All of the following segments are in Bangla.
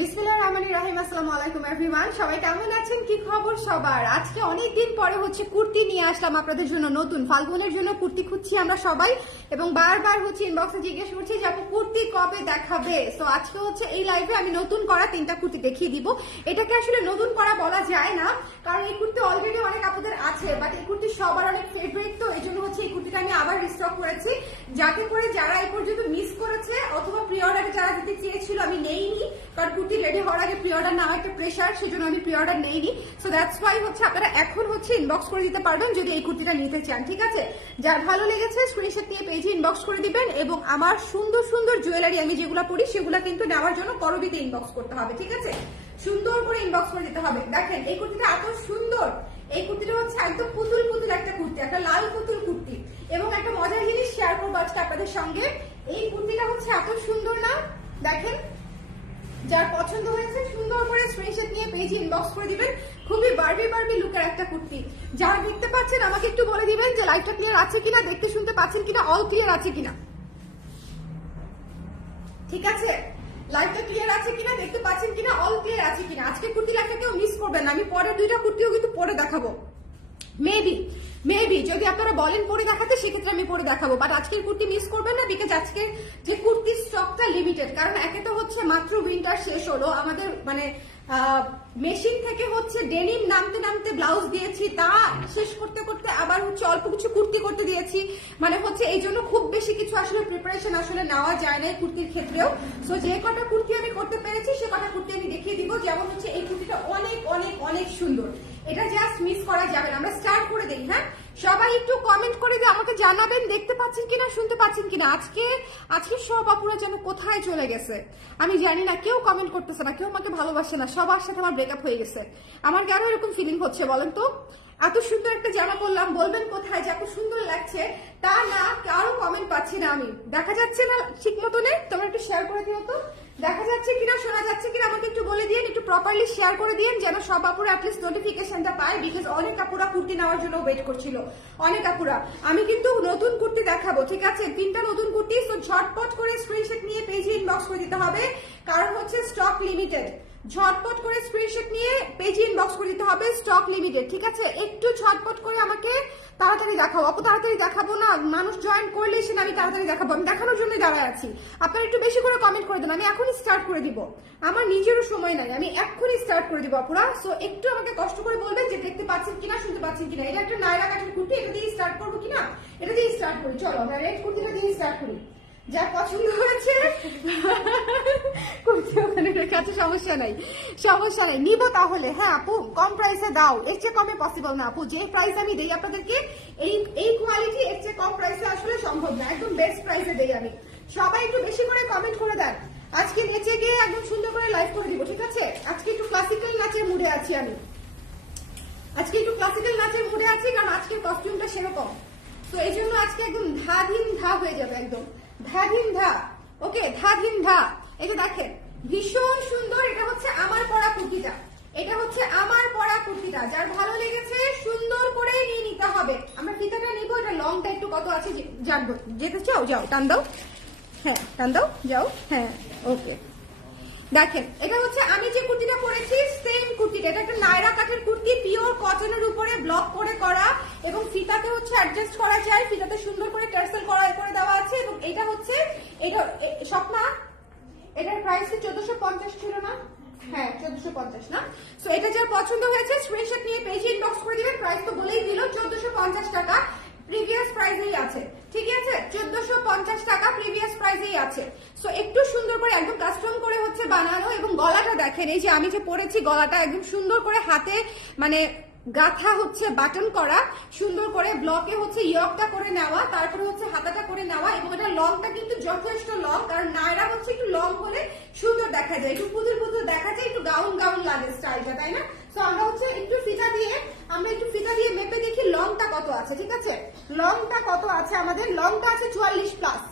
বিসমিল্লাহির রহমানির রহিম। আসসালামু আলাইকুম এভরিওয়ান, সবাই কেমন আছেন? কি খবর সবার? আজকে অনেকদিন পরে কুর্তি নিয়ে আসলাম আপনাদের জন্য নতুন। ফাল্গুনের জন্য কুর্তি খুঁজছি আমরা সবাই এবং বারবার ইনবক্সে জিজ্ঞেস করছি যে আপু কুর্তি কবে দেখাবে। সো আজকে এই লাইভে আমি নতুন করা 3টা কুর্তি দেখিয়ে দিব। এটাকে আসলে নতুন করা বলা যায় না, কারণ এই কুর্তি অলরেডি অনেক আপুদের আছে, বাট এই কুর্তি সবার অনেক ফেভারিট। তো এই জন্য এই কুর্তিটা আমি আবার রিস্টক করেছি, যাতে করে যারা এই পর্যন্ত মিস করেছে অথবা প্রি অর্ডারে যারা দিতে চেয়েছিল আমি নেইনি, কারণ কুর্তি রেডি হওয়ার আগে প্রি অর্ডার নেওয়া একটা প্রেশার, সেজন্য আমি প্রি অর্ডার নেইনি। সো দ্যাটস ওয়াই আপনারা এখন ইনবক্স করে দিতে পারবেন যদি এই কুর্তিটা নিতে চান, ঠিক আছে? যার ভালো লেগেছে স্ক্রিনশট নিয়ে পেজে ইনবক্স করে দিবেন এবং আমার সুন্দর সুন্দর জুয়েলারি আমি যেগুলো পরি সেগুলো কিন্তু নেওয়ার জন্য করবিতে ইনবক্স করতে হবে, ঠিক আছে? সুন্দর করে ইনবক্স করে দিতে হবে। দেখেন এই কুর্তিটা এত সুন্দর, এই কুর্তিটা একদম পুতুল পুতুল একটা কুর্তি, একটা লাল পুতুল কুর্তি। এবং একটা মজার জিনিস শেয়ার করবো আজকে আপনাদের সঙ্গে। এই কুর্তিটা এত সুন্দর না, দেখেন যার পছন্দ হয়েছে সুন্দর করে স্ক্রিনশট নিয়ে পেজে ইনবক্স করে দিবেন। খুবই বারবি বারবি লুকের একটা কুর্তি। যারা দেখতে পাচ্ছেন আমাকে একটু বলে দিবেন যে লাইভটা ক্লিয়ার আছে কিনা, দেখতে শুনতে পাচ্ছেন কিনা, অল ক্লিয়ার আছে কিনা, ঠিক আছে? লাইভটা ক্লিয়ার আছে কিনা, দেখতে পাচ্ছেন কিনা, অল ক্লিয়ার আছে কিনা। আজকে কুর্তি লাইভটা কেউ মিস করবেন না, আমি পরের 2টা কুর্তিও কিন্তু পরে দেখাবো। মেবি যদি আপনারা বলেন পরে দেখাতে, সেক্ষেত্রে আমি পরে দেখাবো, বাট আজকের কুর্তি মিস করবেন না, বিকজ আজকে যে কুর্তির স্টকটা লিমিটেড। কারণ একে তো মাত্র উইন্টার শেষ হলো আমাদের, মানে মেশিন থেকে ডেনিম নামতে নামতে ব্লাউজ দিয়েছি, তা শেষ করতে করতে আবার অল্প কিছু কুর্তি করতে দিয়েছি, মানে এই জন্য খুব বেশি কিছু আসলে প্রিপারেশন নেওয়া যায় না এই কুর্তির ক্ষেত্রেও। সো যে কটা কুর্তি আমি করতে পেরেছি সে কটা কুর্তি আমি দেখিয়ে দিব। যেমন এই কুর্তিটা অনেক অনেক অনেক সুন্দর, এটা জাস্ট মিস করা যাবে না। আমরা স্টার্ট করে দিই, হ্যাঁ? সবাই একটু কমেন্ট করে দিয়ে আমাকে জানাবেন দেখতে পাচ্ছেন কিনা, শুনতে পাচ্ছেন কিনা। আজকে সব আপুরা যেন কোথায় চলে গেছে আমি জানি না, কেউ কমেন্ট করতেছে না, কেউ আমাকে ভালোবাসে না, সবার সাথে আমার ব্রেকআপ হয়ে গেছে। আমার কেন এরকম ফিলিং হচ্ছে বলেন তো? এত সুন্দর একটা জামা পরলাম, বলবেন কোথায় যে এত সুন্দর লাগছে, তা না কারো কমেন্ট পাচ্ছি না আমি। দেখা যাচ্ছে না ঠিক মতনে? তোমরা একটু শেয়ার করে দিও তো, দেখা যাচ্ছে কিনা, শোনা যাচ্ছে কিনা আমাকে একটু বলে দিন, একটু প্রপারলি শেয়ার করে দিন যেন সব আপুরা অ্যাটলিস্ট নোটিফিকেশনটা পায়। বিকজ অনেক আপুরা কুর্তি নেওয়ার জন্য ওয়েট করছিল, অনেক আপুরা। আমি কিন্তু নতুন কুর্তি দেখাবো, ঠিক আছে? 3টা নতুন কুর্তি। সো ঝটপট করে স্ক্রিনশট নিয়ে পেজে ইনবক্স করে দিতে হবে, কারণ স্টক লিমিটেড। ঝটপট করে স্ক্রিনশট নিয়ে পেজে ইনবক্স করে দিতে হবে, স্টক লিমিটেড, ঠিক আছে? একটু ঝটপট করে আমাকে তাড়াতাড়ি দেখাবো আপু, তাড়াতাড়ি দেখাবো না, মানুষ জয়েন করলে সেটা আমি তাড়াতাড়ি দেখাবো, আমি দেখানোর জন্য দাঁড়ায় আছি। আপনারা একটু বেশি করে কমেন্ট করে দেন, আমি এখনই স্টার্ট করে দিব, আমার নিজেরও সময় নাই, আমি এক্ষুনি স্টার্ট করে দিব আপুরা। সো একটু আমাকে কষ্ট করে বলবেন যে দেখতে পাচ্ছেন কিনা, শুনতে পাচ্ছেন কিনা। এটা একটা নায়রা কাঠের কুর্তি, এটা দিয়ে স্টার্ট করবো কিনা, এটা দিয়ে স্টার্ট করি, চলো আমরা রেড কুর্তিটা দিয়ে স্টার্ট করি। যা পছন্দ হয়েছে কুর্তি ওখানে রেখে আছে, সমস্যা নাই, সমস্যা নাই, নিবো তাহলে। হ্যাঁ আপু কম প্রাইসে দাও, এর চেয়ে কমে পসিবল না আপু। যে প্রাইস আমি দেই আপনাদেরকে এই কোয়ালিটি, এর চেয়ে কম প্রাইসে আসলে সম্ভব না, একদম বেস্ট প্রাইসে দেই আমি। সবাই একটু বেশি করে কমেন্ট করে দেন, আজকে নেচে গিয়ে একদম সুন্দর করে লাইভ করে দিব, ঠিক আছে? আজকে একটু ক্লাসিক্যাল নাচের মুডে আছি আমি, আজকে একটু ক্লাসিক্যাল নাচের মুডে আছি, কারণ আজকের কস্টিউমটা সেরকম। তো এই জন্য আজকে একদম ধাধিন ধা হয়ে যাবে, একদম ধাধিন ধা। ওকে, ধাধিন ধা। এই যে দেখেন ভীষণ সুন্দর, এটা আমার পরা কুর্তিটা, এটা আমার পরা কুর্তিটা। যার ভালো লেগেছে সুন্দর করে নিয়ে নিতে হবে। আমরা ফিতাটা নিবো, এটা লংটা একটু কত আছে জানবো। যেতে চাও যাও, টান দাও, হ্যাঁ টান দাও, যাও, হ্যাঁ ওকে। দেখেন এটা আমি যে কুর্তিটা পরেছি সেম কুর্তিটা, এটা একটা নায়রা কাঠের কুর্তি, পিওর কটনের উপরে ব্লক করে করা, এবং ফিতাতে অ্যাডজাস্ট করা যায়, ফিতাতে সুন্দর করে টার্সেল করা করে দেওয়া আছে। এবং এটা এটা স্বপ্না, এটার প্রাইস 1450 ছিল না? হ্যাঁ 1450 না? সো এটা যার পছন্দ হয়েছে স্ক্রিনশট নিয়ে পেজে ইনবক্স করে দিবেন। প্রাইস তো বলেই দিল 1450 টাকা, প্রিভিয়াস প্রাইসেই আছে, ঠিক আছে? 1450 টাকা প্রিভিয়াস প্রাইসেই আছে। সো একটু সুন্দর করে একদম কাস্টম করে বানানো। এবং গলাটা দেখেন, এই যে আমি যে পরেছি গলাটা একদম সুন্দর করে হাতে মানে গাথা বাটন করা, সুন্দর করে ব্লকে ইয়কটা করে নেওয়া, তারপরে হাতাটা করে নেওয়া। এবং এটা লংটা কিন্তু যথেষ্ট লং, কারণ নায়রা একটু লং হলে সুন্দর দেখা যায়, একটু পুতুল পুতুল দেখা যায়, একটু গাউন গাউন লাগে স্টাইলটা, তাই না? তো আমরা একটু ফিতা দিয়ে মেপে দেখি লংটা কত আছে, ঠিক আছে? লংটা কত আছে আমাদের? লংটা আছে 44 প্লাস,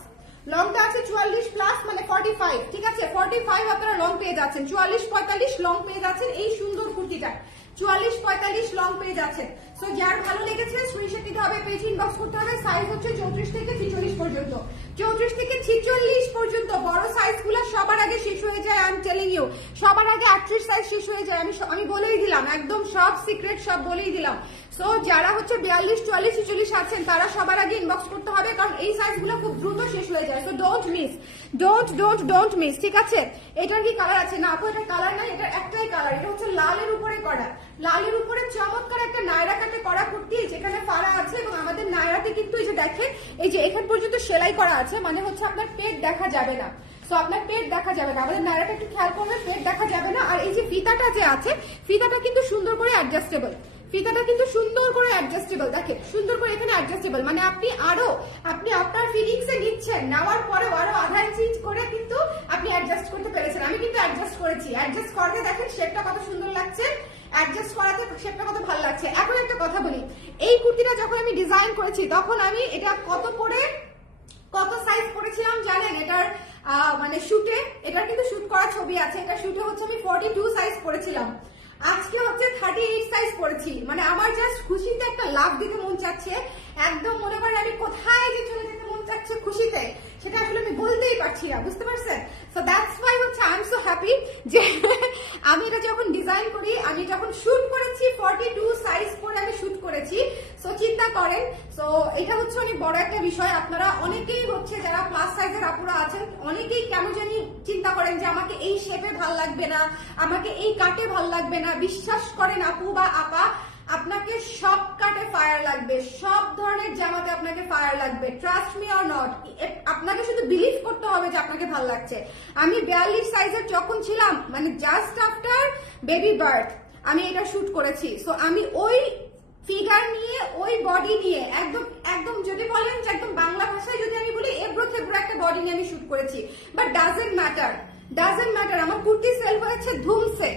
লংটা আছে 44 প্লাস, মানে 45, ঠিক আছে? 45 আপনারা লং পেয়ে যাচ্ছেন, 44-45 লং পেয়ে যাচ্ছেন এই সুন্দর কুর্তিটা, 44-45 লং পেয়ে যাচ্ছেন। সো যার ভালো লেগেছে স্ক্রিনশট দিতে হবে, পেজ ইনবক্স করতে হবে। সাইজ হচ্ছে 34 থেকে 46 পর্যন্ত, 34 থেকে 46 পর্যন্ত। বড় সাইজগুলো সবার আগে শেষ হয়ে যায়, আই এম টেলিং ইউ। সবার আগে 38 সাইজ শেষ হয়ে যায়, আমি বলেই দিলাম, একদম সব সিক্রেট সব বলেই দিলাম। সো যারা হচ্ছে 42, 44, 46 আছেন তারা সবার আগে ইনবক্স করতে হবে, কারণ এই সাইজগুলো খুব দ্রুত শেষ হয়ে যায়। So don't miss, don't miss, ঠিক আছে? এটার কি কালার আছে? না আপু এটার কালার নাই, এটা একটাই কালার, এটা হচ্ছে লালের উপরে করা, লালের উপরে চমৎকার একটা নায়রা কাটে করা কুর্তি, যেখানে ফাড়া আছে। এবং আমাদের নায়রাতে কিন্তু এই যে দেখেন, এই যে এখান পর্যন্ত সেলাই করা আছে, মানে হচ্ছে আপনার পেট দেখা যাবে না। সো আপনার পেট দেখা যাবে না, আমাদের নায়রাটা একটু খেয়াল করবেন, পেট দেখা যাবে না। আর এই যে ফিতাটা যে আছে, ফিতাটা কিন্তু সুন্দর করে অ্যাডজাস্টেবল, ফিতাটা কিন্তু সুন্দর করে অ্যাডজাস্টেবল, দেখেন সুন্দর করে এখানে অ্যাডজাস্টেবল, মানে আপনি আপনার ফিলিংসে নিচ্ছেন, নেওয়ার পরেও আরো আধা ইঞ্চি করে কিন্তু আপনি অ্যাডজাস্ট করতে পেরেছেন। আমি কিন্তু অ্যাডজাস্ট করেছি, অ্যাডজাস্ট করতে দেখেন শেপটা কত সুন্দর লাগছে, অ্যাডজাস্ট করাতে শেপটা কত ভালো লাগছে। এখন একটা কথা বলি, এই কুর্তিটা যখন আমি ডিজাইন করেছি তখন আমি এটা কত সাইজ করেছিলাম জানেন? এটার মানে শুটে, এটার কিন্তু শুট করা ছবি আছে, এটা শুটে হচ্ছে আমি 42 সাইজ করেছিলাম, আজকে হচ্ছে 38 সাইজ করেছি। মানে আমার জাস্ট খুশিতে একটা লাভ দিতে মন চাচ্ছে, একদম মনে করেন আমি কোথায় যে চলে যেতে মন চাচ্ছে খুশিতে, সেটা আসলে আমি বলতেই পারছি না, বুঝতে পারছেন? সো দ্যাটস ওয়াই হচ্ছে আই এম সো হ্যাপি যে আমি এটা যখন ডিজাইন করি, আমি যখন শুট করেছি 42 সাইজ করে আমি শুট করেছি। সো চিন্তা করেন, সো এটা হচ্ছে অনেক বড় একটা বিষয়। আপনারা অনেকেই হচ্ছে যারা প্লাস সাইজের আপুরা আছেন, অনেকেই কেন জানি চিন্তা করেন যে আমাকে এই শেপে ভাল লাগবে না, আমাকে এই কাটে ভাল লাগবে না। বিশ্বাস করেন আপু বা আপা, আপনাকে সব কাটে ফায়ার লাগবে, সব ধরনের জামাতে আপনাকে ফায়ার লাগবে, ট্রাস্ট মি অর নট। আপনাকে শুধু বিলিভ করতে হবে যে আপনাকে ভালো লাগছে। আমি 42 সাইজের যখন ছিলাম, মানে জাস্ট আফটার বেবি বার্থ আমি এটা শুট করেছি। সো আমি ওই ফিগার নিয়ে, ওই বডি নিয়ে, একদম যদি বলেন যে একদম বাংলা ভাষায় যদি আমি বলি, এবড়ো থেবড়ো একটা বডি নিয়ে আমি শুট করেছি, বাট ডাজেন্ট ম্যাটার। আমার কুর্তি সেল হয়েছে ধুমসে,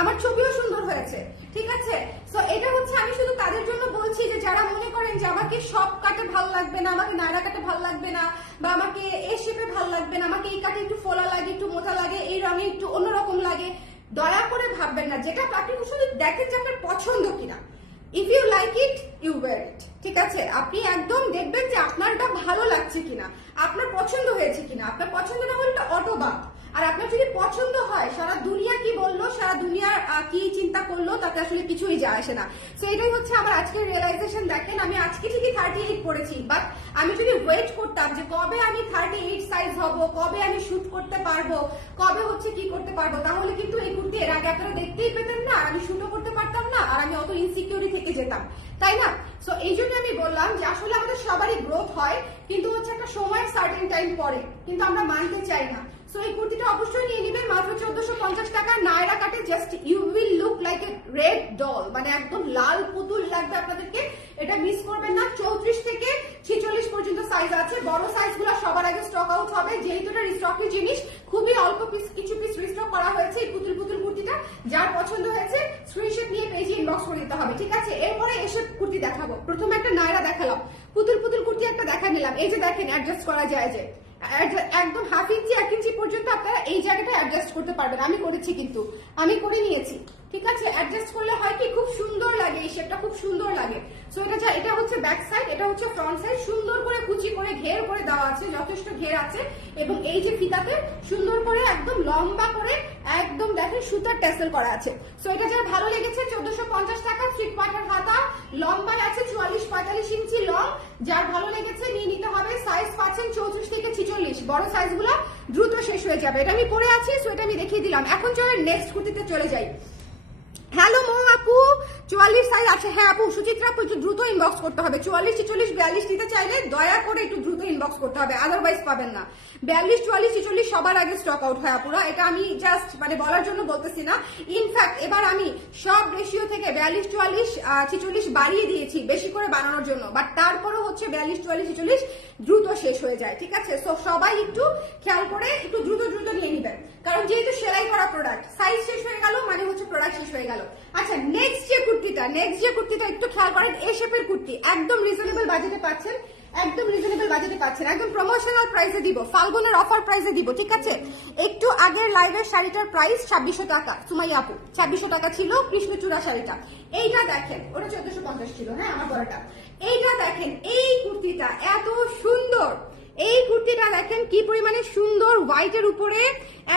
আমার ছবিও সুন্দর হয়েছে, ঠিক আছে? সো এটা হচ্ছে আমি শুধু তাদের জন্য বলছি যে যারা মনে করেন যে আমাকে সব কাটে ভাল লাগবে না, আমাকে নায়রা কাটে ভাল লাগবে না, বা আমাকে এই শেপে ভাল লাগবে না, আমাকে এই কাটে একটু ফোলা লাগে, একটু মোটা লাগে, এই রঙে একটু অন্যরকম লাগে, দয়া করে ভাববেন না। যেটা আপনি শুধু দেখেন যে আপনার পছন্দ কিনা, if you like it you wear it, ঠিক আছে? আপনি একদম দেখবেন যে আপনারটা ভালো লাগছে কিনা, আপনার পছন্দ হয়েছে কিনা। আপনার পছন্দ না হলে অটোবাদ। আর আপনার যদি পছন্দ হয়, সারা দুনিয়া কি বললো, সারা দুনিয়ার কি চিন্তা করলো, তাতে আসলে কিছুই যায় আসে না। তো এটাই হচ্ছে আমার আজকের রিয়েলাইজেশন। দেখেন আমি আজকে ঠিকই 38 পড়েছি, বাট আমি যদি ওয়েট করতাম যে কবে আমি 38 সাইজ হব, কবে আমি শুট করতে পারবো, কবে হচ্ছে কি করতে পারবো, তাহলে কিন্তু এই কুর্তি এর আগে আপনারা দেখতেই পেতেন না, আর আমি শুটও করতে পারতাম না, আর আমি অত ইনসিকিউরি থেকে যেতাম, তাই না? সো এই জন্য আমি বললাম যে আসলে আমাদের সবারই গ্রোথ হয়, কিন্তু হচ্ছে একটা সময় সার্টেন টাইম পরে, কিন্তু আমরা মানতে চাই না। সো এই কুর্তিটা অবশ্যই নিয়ে নেবেন, মাত্র 1450 টাকা, নায়রা কাটে, just you will look like a red doll, মানে একদম লাল পুতুল লাগবে আপনাদেরকে, এটা মিস করবেন না। 34 থেকে 46 পর্যন্ত সাইজ আছে, বড় সাইজগুলো সবার আগে স্টক আউট হবে, যেহেতু এটা রিস্টকের জিনিস, খুবই অল্প পিস, কিছু পিস রিস্টক করা হয়েছে এই পুতুল কুর্তিটা। যার পছন্দ হয়েছে স্ক্রিনশট নিয়ে পেজে ইনবক্স করে দিতে হবে, ঠিক আছে? এরপরে এসে কুর্তি দেখাবো। প্রথমে একটা নায়রা দেখালাম, পুতুল কুর্তি একটা দেখা নিলাম। এই যে দেখেন অ্যাডজাস্ট করা যায়, যে একদম হাফ ইঞ্চি 1 ইঞ্চি পর্যন্ত আপনারা এই জায়গাটা অ্যাডজাস্ট করতে পারবেন। আমি করেছি, কিন্তু আমি করে নিয়েছি, ঠিক আছে? অ্যাডজাস্ট করলে হয় কি, খুব সুন্দর লাগে, এই শেপটা খুব সুন্দর লাগে। সো এটা হচ্ছে ব্যাক সাইড, এটা হচ্ছে ফ্রন্ট সাইড, সুন্দর করে কুচি করে ঘের করে দেওয়া আছে, যথেষ্ট ঘের আছে। এবং এই যে ফিতাতে সুন্দর করে একদম লম্বা করে একদম দেখেন সুতার টেসেল করা আছে। সো এটা যার ভালো লেগেছে 1450 টাকা, 3 কোয়ার্টার হাতা, লম্বা আছে 44-45 ইঞ্চি লং। যার ভালো লেগেছে নিয়ে নিতে হবে। সাইজ পাচ্ছেন 34 থেকে 46, বড় সাইজগুলো দ্রুত শেষ হয়ে যাবে। এটা আমি পরে আছি, সো এটা আমি দেখিয়ে দিলাম। এখন চলে নেক্সট কুর্তিতে চলে যাই। হ্যালো মো আপু, 44 সাইজ আছে? হ্যাঁ আপু, সুচিত্রা আপু একটু দ্রুত ইনবক্স করতে হবে। 44, 46, 42 নিতে চাইলে দয়া করে একটু দ্রুত ইনবক্স করতে হবে, আদারওয়াইজ পাবেন না। 42, 44, 46 সবার আগে স্টক আউট হয় আপুরা, এটা আমি জাস্ট মানে বলার জন্য বলতেছি না। ইনফ্যাক্ট এবার আমি সব রেশিও থেকে 42, 44, 46 বাড়িয়ে দিয়েছি বেশি করে বানানোর জন্য, বাট তারপরেও হচ্ছে 42, 44, 46 দ্রুত শেষ হয়ে যায়, ঠিক আছে? সো সবাই একটু খেয়াল করে একটু দ্রুত নিয়ে নিবেন, কারণ যেহেতু সেলাই করা প্রোডাক্ট, সাইজ শেষ হয়ে গেল মানে হচ্ছে প্রোডাক্ট শেষ হয়ে গেল। আচ্ছা, নেক্সট যে কুর্তিটা নেক্সট যে কুর্তিটা একটু খেয়াল করেন, এ শেপের কুর্তি, একদম রিজনেবল বাজেটে পাচ্ছেন, একদম রিজনেবল বাজেটে পাচ্ছেন, একদম প্রমোশনাল প্রাইসে দিব, ফাল্গুনের অফার প্রাইসে দিব, ঠিক আছে? একটু আগের লাইভের শাড়িটার প্রাইস 2600 টাকা, সুমাইয়া আপু 2600 টাকা ছিল কৃষ্ণচূড়া শাড়িটা। এইটা দেখেন, ওটা 1450 ছিল, হ্যাঁ আমার বড়টা। এইটা দেখেন, এই কুর্তিটা এত সুন্দর, এই কুর্তিটা দেখেন কি পরিমাণে সুন্দর, হোয়াইটের উপরে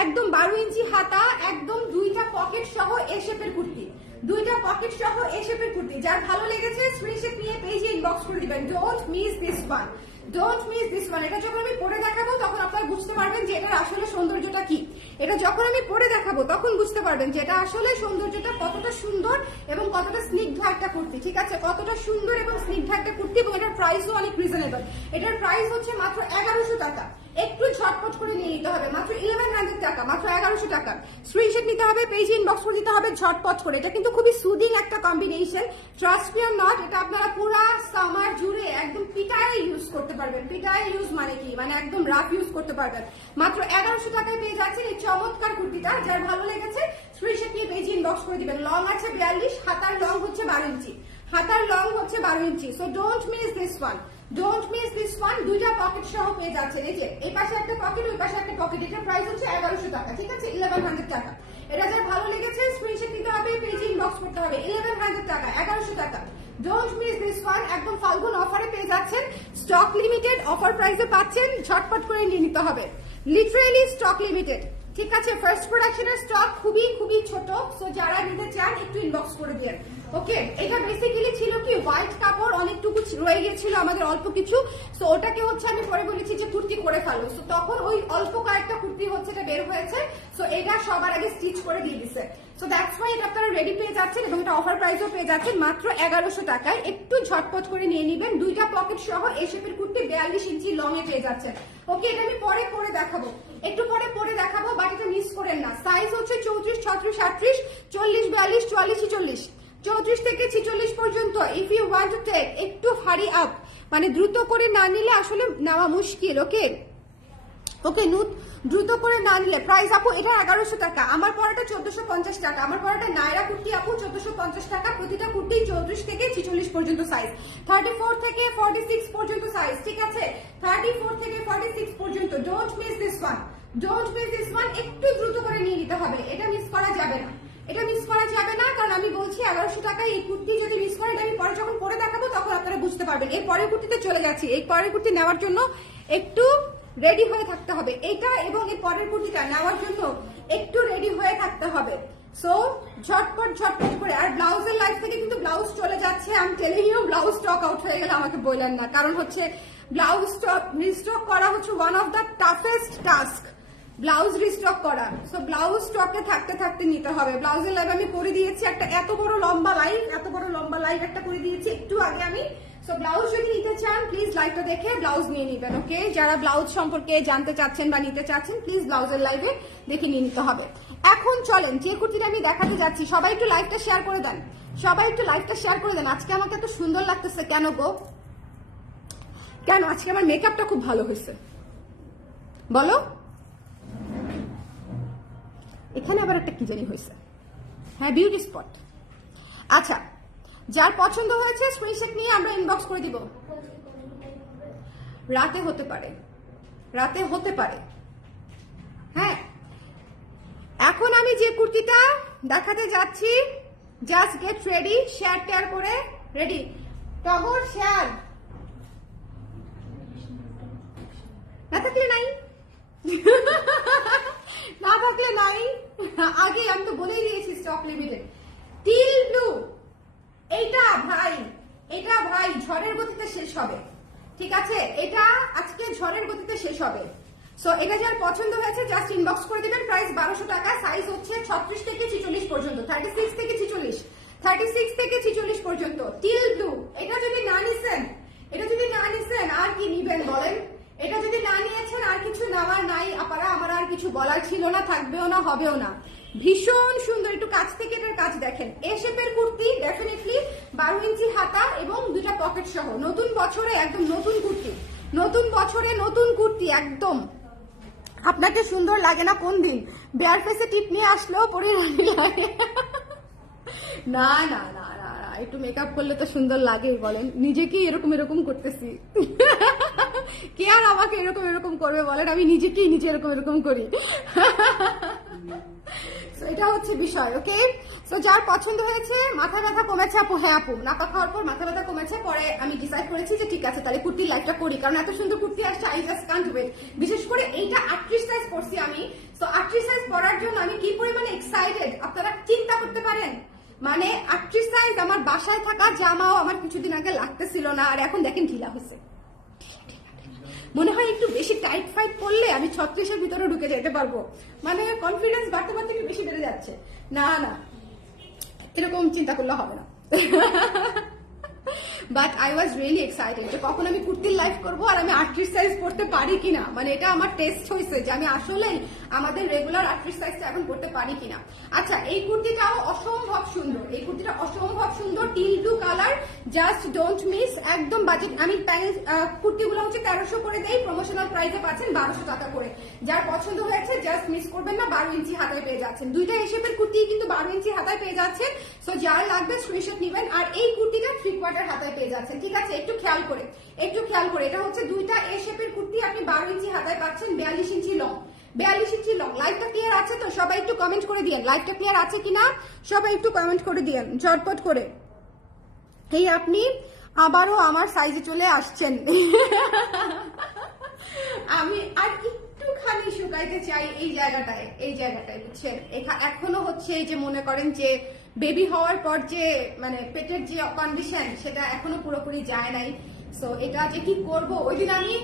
একদম 12 ইঞ্চি হাতা, একদম দুইটা পকেট সহ এ শেপের কুর্তি, দুইটা পকেট সহ এ শেপের কুর্তি। যার ভালো লেগেছে স্ক্রিনশট নিয়ে পেজে ইনবক্স করে দিবেন। Don't miss this one, don't miss this one. এটা যখন আমি পরে দেখাবো তখন আপনারা বুঝতে পারবেন যে এটার আসলে সৌন্দর্যটা কি। এটা যখন আমি পরে দেখাবো তখন বুঝতে পারবেন যে এটা আসলে সৌন্দর্যটা কতটা সুন্দর এবং কতটা স্নিগ্ধ একটা কুর্তি, ঠিক আছে? কতটা সুন্দর এবং স্নিগ্ধ একটা কুর্তি, এবং এটার প্রাইসও অনেক রিজনেবল। এটার প্রাইস হচ্ছে মাত্র 1100 টাকা। একটু ঝটপট করে নিয়ে নিতে হবে, মাত্র 1100 টাকা, মাত্র 1100 টাকা। স্ক্রিনশট নিতে হবে, পেজে ইনবক্স করে দিতে হবে ঝটপট করে। এটা কিন্তু খুবই সুদিং একটা combination, trust me or not, এটা আপনারা পুরা সামার জুড়ে একদম পিটায় ইউজ করতে পারবেন। পিটায় ইউজ মানে কি, মানে একদম রাফ ইউজ করতে পারবেন। মাত্র 1100 টাকায় পেয়ে যাচ্ছেন এই চমৎকার কুর্তিটা। যার ভালো লেগেছে স্ক্রিনশট নিয়ে পেজে ইনবক্স করে দিবেন। লং আছে 42, হাতার লং হচ্ছে 12 ইঞ্চি, হাতার লং হচ্ছে 12 inch. So don't miss this one, don't miss this one. দুইটা পকেট সহ পেয়ে যাচ্ছেন, এই যে এই পাশে একটা পকেট, ওই পাশে একটা পকেট। এটার প্রাইস হচ্ছে 1100 টাকা, ঠিক আছে? 1100 টাকা। এটা যার ভালো লেগেছে স্ক্রিনশট নিতে হবে, পেজে ইনবক্স করতে হবে। 1100 টাকা, 1100 টাকা। Don't miss this one. একদম ফাল্গুন অফারে পেয়ে যাচ্ছেন, স্টক লিমিটেড অফার প্রাইসে পাচ্ছেন, ঝটপট করে নিয়ে নিতে হবে। লিটারেলি স্টক লিমিটেড, ঠিক আছে? ফার্স্ট প্রোডাকশনের স্টক খুবই খুবই ছোট। সো যারা নিতে চান একটু ইনবক্স করে দিন, ওকে? এটা বেসিক্যালি ছিল কি, হোয়াইট কাপড় অনেকটুকু রয়ে গেছিল আমাদের, অল্প কিছু। সো ওটাকে হচ্ছে আমি পরে বলেছি যে কুর্তি করে ফেলো। সো তখন ওই অল্প কয়েকটা কুর্তি হচ্ছে এটা বের হয়েছে। সো এটা সবার আগে স্টিচ করে দিয়ে দিছে। সো দ্যাটস ওয়াই এটা আপনারা রেডি পেয়ে যাচ্ছেন, এবং এটা অফার প্রাইসও পেয়ে যাচ্ছেন মাত্র 1100 টাকায়। একটু ঝটপট করে নিয়ে নিবেন। দুইটা পকেট সহ এই শেপের কুর্তি 42 ইঞ্চি লং এ পেয়ে যাচ্ছেন, ওকে? এটা আমি পরে পরে দেখাবো, একটু পরে পরে দেখাবো, বাট এটা মিস করেন না। সাইজ হচ্ছে 34, 36, 38, 40, 42, 44, 46, 34 থেকে 46 পর্যন্ত। If you want to take, একটু হারি আপ, মানে দ্রুত করে না নিলে আসলে নেওয়া মুশকিল, ওকে? ওকে, দ্রুত করে না নিলে। প্রাইস আপু এটা 1100 টাকা, আমার পরাটা 1450 টাকা, আমার পরাটা নায়রা কুর্তি আপু 1450 টাকা। প্রতিটা কুর্তি 34 থেকে 46 পর্যন্ত সাইজ, 34 থেকে 46 পর্যন্ত সাইজ, ঠিক আছে? 34 থেকে 46 পর্যন্ত। Don't miss this one, don't miss this one. একটু দ্রুত করে নিয়ে নিতে হবে, এটা মিস করা যাবে না, এটা মিস করা যাবে না। কারণ আমি বলছি 1100 টাকায় এই কুর্তি যদি মিস করেন, আমি পরে যখন পরে দেখাবো তখন আপনারা বুঝতে পারবেন। এই পরের কুর্তিতে চলে যাচ্ছি। এই পরের কুর্তি নেওয়ার জন্য একটু রেডি হয়ে থাকতে হবে, এটা এবং এই পরের কুর্তিটা নেওয়ার জন্য একটু রেডি হয়ে থাকতে হবে। সো ঝটপট ঝটপট করে। আর ব্লাউজের লাইফ থেকে কিন্তু ব্লাউজ চলে যাচ্ছে, আমি telling you, blouse stock out হয়ে গেলে আমাকে বললেন না। কারণ হচ্ছে ব্লাউজ স্টক রিস্টক করা হচ্ছে one of the toughest task, blouse restock করা। সো ব্লাউজ স্টকে থাকতে থাকতে নিতে হবে। ব্লাউজের লাইভ আমি করে দিয়েছি একটা, এত বড় লম্বা লাইভ, এত বড় লম্বা লাইভ একটা করে দিয়েছি একটু আগে আমি। সো ব্লাউজ যদি নিতে চান প্লিজ লাইভটা দেখে ব্লাউজ নিয়ে নিবেন, ওকে? যারা ব্লাউজ সম্পর্কে জানতে চাচ্ছেন বা নিতে চাচ্ছেন প্লিজ ব্লাউজের লাইভে দেখে নিয়ে নিতে হবে। এখন চলেন যে কুর্তিটা আমি দেখাতে যাচ্ছি, সবাই একটু লাইভটা শেয়ার করে দেন, সবাই একটু লাইভটা শেয়ার করে দেন। আজকে আমাকে এত সুন্দর লাগতেছে কেন গো, কেন? আজকে আমার মেকআপটা খুব ভালো হয়েছে, বলো? এখানে আবার একটা কি জানি হয়েছে, হ্যাঁ বিউটি স্পট। আচ্ছা, যার পছন্দ হয়েছে স্ক্রিনশট নিয়ে আমরা ইনবক্স করে দিব। রাতে হতে পারে, রাতে হতে পারে, হ্যাঁ। এখন আমি যে কুর্তিটা দেখাতে যাচ্ছি, জাস্ট গেট রেডি, শেয়ার টেয়ার করে রেডি। টগর শেয়ার না থাকলে নাই, না থাকলে নাই। আগে আমি তো বলেই দিয়েছি স্টক লিমিটেড। টিল ব্লু, এইটা ভাই, এটা ভাই ঝড়ের গতিতে শেষ হবে, ঠিক আছে? এটা আজকে ঝড়ের গতিতে শেষ হবে। সো এটা যার পছন্দ হয়েছে জাস্ট ইনবক্স করে দিবেন। প্রাইস 1200 টাকা, সাইজ হচ্ছে 36 থেকে 46 পর্যন্ত, 36 থেকে 46, 36 থেকে 46 পর্যন্ত। টিল ব্লু, এটা যদি না নিছেন, এটা যদি না নিছেন আর কি নিবেন বলেন? এটা যদি না নিয়েছেন আর কিছু নেওয়ার নাই আপারা, আমার আর কিছু বলার ছিল না, থাকবেও না, হবেও না। ভীষণ সুন্দর, একটু কাছ থেকে এটার কাজ দেখেন। এ শেপের কুর্তি, ডেফিনেটলি 12 ইঞ্চি হাতা এবং দুটা পকেট সহ। নতুন বছরে একদম নতুন কুর্তি, নতুন বছরে নতুন কুর্তি একদম। আপনাকে সুন্দর লাগে না কোন দিন? বেয়ার ফেসে টিপ নিয়ে আসলেও পরে লাগে। না না না না, একটু মেকআপ করলে তো সুন্দর লাগে, বলেন নিজেকেই এরকম এরকম করতেছি। কে আর আমাকে এরকম এরকম করবে বলেন, আমি নিজেকেই নিজে এরকম এরকম করি। এটা হচ্ছে বিষয়। ওকে, সো যার পছন্দ হয়েছে, মাথা ব্যথা কমেছে আপু, হ্যাঁ আপু নাপা খাওয়ার পর মাথা ব্যথা কমেছে, পরে আমি ডিসাইড করেছি যে ঠিক আছে তাহলে কুর্তির লাইফটা করি, কারণ এত সুন্দর কুর্তি আসছে, আই জাস্ট কান্ট ওয়েট। বিশেষ করে এইটা 38 সাইজ পরছি আমি, সো 38 সাইজ পরার জন্য আমি কি পরিমাণে এক্সাইটেড আপনারা চিন্তা করতে পারেন। মানে 38 সাইজ আমার বাসায় থাকা জামাও আমার কিছুদিন আগে লাগতেছিল না, আর এখন দেখেন ঢিলা হয়েছে। মনে হয় একটু বেশি টাইট ফাইট করলে আমি 36-এর ভিতরে ঢুকে যেতে পারবো, মানে কনফিডেন্স বাড়তে বাড়তে একটু বেশি বেড়ে যাচ্ছে। না না, এরকম চিন্তা করলে হবে না। But I was really excited যে কখন আমি কুর্তির লাইফ করবো আর আমি 38 সাইজ পড়তে পারি কিনা, মানে এটা আমার টেস্ট হয়েছে যে আমি আসলেই আমাদের রেগুলার 38 সাইজটা এখন পড়তে পারি কিনা। আচ্ছা, এই কুর্তিটাও অসম্ভব সুন্দর, এই কুর্তিটা অসম্ভব সুন্দর, teal blue colour, just don't miss, একদম বাজেট। আমি কুর্তিগুলো হচ্ছে 1300 করে দেই, প্রমোশনাল প্রাইসে পাচ্ছেন 1200 টাকা করে। যার পছন্দ হয়েছে জাস্ট মিস করবেন না, 12 ইঞ্চি হাতায় পেয়ে যাচ্ছেন, দুইটা এই শেপের কুর্তি কিন্তু 12 ইঞ্চি হাতায় পেয়ে যাচ্ছেন। সো যার লাগবে স্ক্রিনশট নেবেন, আর এই কুর্তিটা 3/4 হাতায় পেয়ে যাচ্ছেন। ঠিক আছে, একটু খেয়াল করে, একটু খেয়াল করে, এটা হচ্ছে দুইটা এ শেপের কুর্তি, আপনি 12 ইঞ্চি হাতায় পাচ্ছেন, 42 ইঞ্চি লং, 42 ইঞ্চি লং। লাইভটা ক্লিয়ার আছে তো? সবাই একটু কমেন্ট করে দিয়েন লাইভটা ক্লিয়ার আছে কিনা, সবাই একটু কমেন্ট করে দিয়েন ঝটপট করে। এই আপনি আবারও আমার সাইজে চলে আসছেন। আমি আর একটুখানি শুকাইতে চাই এই জায়গাটায়, এই জায়গাটায় বুঝছেন। এখনো হচ্ছে যে মনে করেন যে বেবি হওয়ার পর যে মানে পেটের যে কন্ডিশন সেটা এখনো পুরোপুরি যায় নাই। সো এটা যে কি করব, ওই দিন আমি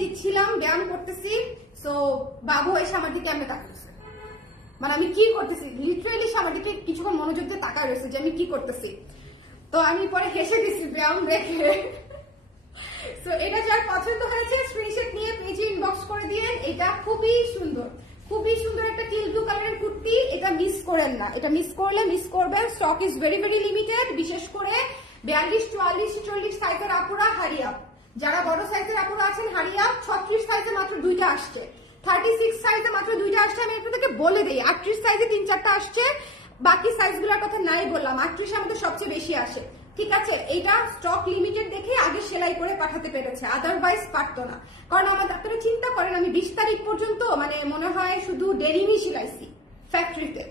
দিচ্ছিলাম, ব্যায়াম করতেছি, সো বাবু এসে আমার দিকে আমি তাকাইছে, মানে আমি কি করতেছি লিটারেলি আমার দিকে কিছুক্ষণ মনোযোগ দিয়ে তাকায় রয়েছে যে আমি কি করতেছি। তো আমি পরে হেসে দিচ্ছি ব্যায়াম দেখে। সো এটা যার পছন্দ হয়েছে স্ক্রিনশট নিয়ে পেজে ইনবক্স করে দিয়েন। এটা খুবই সুন্দর, খুবই সুন্দর একটা টিল ব্লু কালারের কুর্তি, এটা মিস করেন না, এটা মিস করলে মিস করবেন। Stock is very very limited, বিশেষ করে 42, 44, 40 সাইজের আপুরা হারি আপ, যারা বড় সাইজের আপুরা আছেন হারি আপ। 36 সাইজে মাত্র 2টা আসছে, 36 সাইজে মাত্র 2টা আসছে। আমি আপনাদেরকে বলে দিই 38 সাইজে 3-4টা আসছে, বাকি সাইজগুলোর কথা নাই বললাম, 38 আমাদের সবচেয়ে বেশি আসে। ঠিক আছে, এটা স্টক লিমিটেড দেখে আগে সেলাই করে পাঠাতে পেরেছে, আদারওয়াইজ পারতো না। কারণ আমাদের আপনারা চিন্তা করেন আমি 20 তারিখ পর্যন্ত মানে মনে হয় শুধু ডেনিমই শিখাইছি ফ্যাক্টরিতে,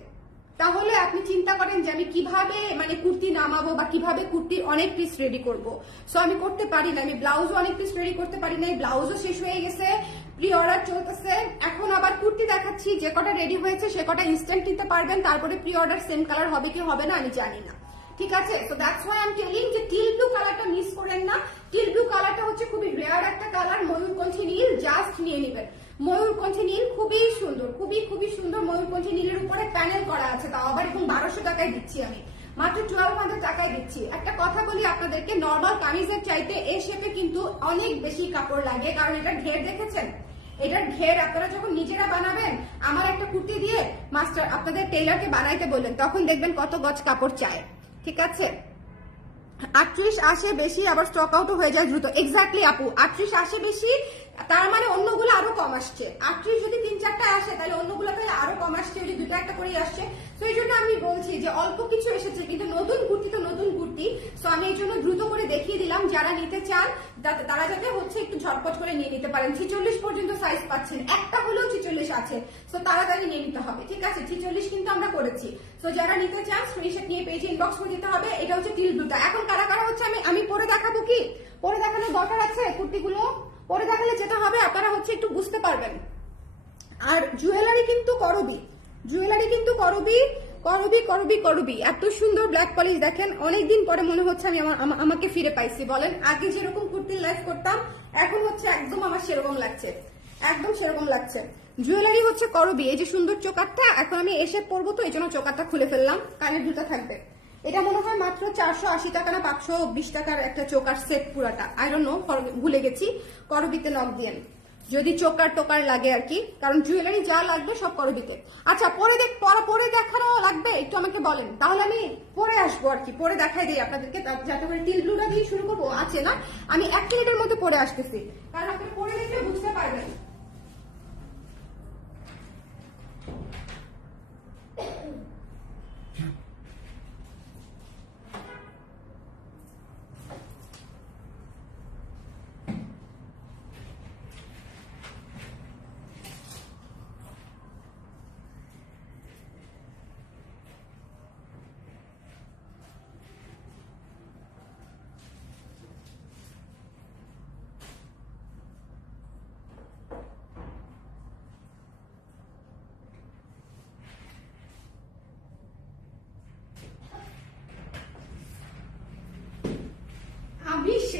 তাহলে আপনি চিন্তা করেন যে আমি কিভাবে মানে কুর্তি নামাবো বা কিভাবে কুর্তির অনেক পিস রেডি করব। সো আমি করতে পারি না, আমি ব্লাউজও অনেক পিস রেডি করতে পারি না, ব্লাউজও শেষ হয়ে গেছে, প্রি অর্ডার চলতেছে। এখন আবার কুর্তি দেখাচ্ছি, যে কটা রেডি হয়েছে সে কটা ইনস্ট্যান্ট নিতে পারবেন, তারপরে প্রি অর্ডার সেম কালার হবে কি হবে না আমি জানি না। ঠিক আছে, তো that's why I am telling যে টিল ব্লু কালারটা মিস করেন না। টিল ব্লু কালারটা হচ্ছে খুবই রেয়ার একটা কালার, ময়ূরকণ্ঠী নীল, জাস্ট নিয়ে নেবেন। ময়ূরকণ্ঠী নীল খুবই সুন্দর, খুবই খুবই সুন্দর। ময়ূরকণ্ঠী নীলের উপরে প্যানেল করা আছে, তাও আবার এবং 1200 টাকায় দিচ্ছি আমি, মাত্র 1200 টাকায় দিচ্ছি। একটা কথা বলি আপনাদেরকে, নর্মাল কামিজের চাইতে এই শেপে কিন্তু অনেক বেশি কাপড় লাগে, কারণ এটা ঘের দেখেছেন, এটার ঘের আপনারা যখন নিজেরা বানাবেন, আমার একটা কুর্তি দিয়ে মাস্টার আপনাদের টেইলারকে বানাইতে বললেন, তখন দেখবেন কত গজ কাপড় চায়। ঠিক আছে, 38 আসে বেশি, আবার স্টক আউট হয়ে যায় দ্রুত। এক্স্যাক্টলি আপু, 38 আসে বেশি, তার মানে অন্যগুলো আরো কম আসছে। 38 যদি 3-4টা আসে তাহলে অন্যগুলো তাহলে আরো কম আসছে, ওই যে 2টা একটা করেই আসছে। তো এই জন্য আমি বলছি যে অল্প কিছু এসেছে, কিন্তু নতুন কুর্তি তো নতুন কুর্তি। সো আমি এই জন্য দ্রুত করে দেখিয়ে দিলাম, যারা নিতে চান তারা যাতে হচ্ছে একটু ঝটপট করে নিয়ে নিতে পারেন। 46 পর্যন্ত সাইজ পাচ্ছেন, একটা হলেও 46 আছে, সো তাড়াতাড়ি নিয়ে নিতে হবে। ঠিক আছে, 46 কিন্তু আমরা করেছি। সো যারা নিতে চান স্ক্রিনশট নিয়ে পেজে ইনবক্স করে দিতে হবে। এটা হচ্ছে টিল ব্লুটা। এখন কারা কারা হচ্ছে আমি পরে দেখাবো, কি পরে দেখানোর দরকার আছে? কুর্তিগুলো পরে দেখালে যেটা হবে আপনারা হচ্ছে একটু বুঝতে পারবেন। আর জুয়েলারি কিন্তু করবি, জুয়েলারি কিন্তু করবি করবি করবি করবি। এত সুন্দর ব্ল্যাক পলিশ দেখেন, অনেকদিন পরে মনে হচ্ছে আমি আমাকে ফিরে পাইছি। বলেন আগে যেরকম কুর্তির লাইফ করতাম, এখন হচ্ছে একদম আমার সেরকম লাগছে, একদম সেরকম লাগছে। জুয়েলারি হচ্ছে করবি, এই যে সুন্দর চোকারটা, এখন আমি এসে পরবো তো এই জন্য চোকারটা খুলে ফেললাম, কানের দুটা থাকবে। এটা মনে হয় মাত্র 480 টাকা না 520 টাকার একটা চোকার সেট পুরাটা, আই ডোন্ট নো, ভুলে গেছি। করবিতে নক দিয়েন যদি চোকার টোকার লাগে আর কি, কারণ জুয়েলারি যা লাগবে সব করবিতে। আচ্ছা, পরে দেখানো লাগবে একটু আমাকে বলেন, তাহলে আমি পরে আসবো আর কি, পরে দেখাই দিই আপনাদেরকে, যাতে করে টিল ব্লুটা দিয়ে শুরু করবো। আছে না, আমি 1 মিনিটের মধ্যে পরে আসতেছি, কারণ আপনি পরে দেখলে বুঝতে পারবেন।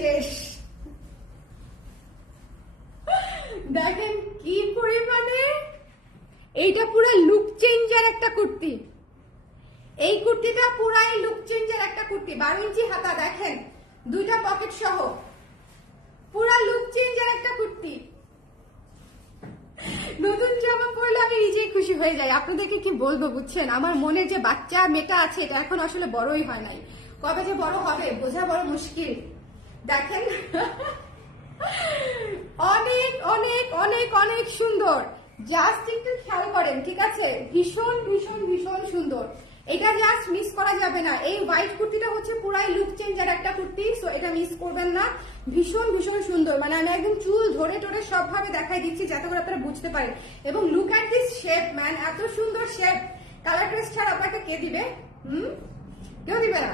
শেষ। দেখেন কি পরিমাণে, এইটা পুরো লুক চেঞ্জার একটা কুর্তি। এই কুর্তিটা পুরাই লুক চেঞ্জার একটা কুর্তি। 12 ইঞ্চি হাতা, দেখেন দুইটা পকেট সহ, পুরা লুক চেঞ্জার একটা কুর্তি। নতুন জামা পরলে আমি নিজেই খুশি হয়ে যাই। আপনাদেরকে কি বলবো বুঝছেন, আমার মনের যে বাচ্চা মেয়েটা আছে এটা এখন আসলে বড়ই হয় নাই, কবে যে বড় হবে বোঝা বড় মুশকিল। দেখেন অনেক অনেক অনেক অনেক সুন্দর, জাস্ট একটু খেয়াল করেন, ঠিক আছে? ভীষণ ভীষণ ভীষণ সুন্দর, এটা জাস্ট মিস করা যাবে না। এই হোয়াইট কুর্তিটা হচ্ছে পুরাই লুক চেঞ্জার একটা কুর্তি, সো এটা মিস করবেন না। ভীষণ ভীষণ সুন্দর, মানে আমি একদম চুল ধরে টরে সবভাবে দেখাই দিচ্ছি যাতে করে আপনারা বুঝতে পারেন। এবং look at this shape man, এত সুন্দর শেপ। কালার ড্রেস ছাড়া আপনাকে কে দিবে? কেউ দিবে না,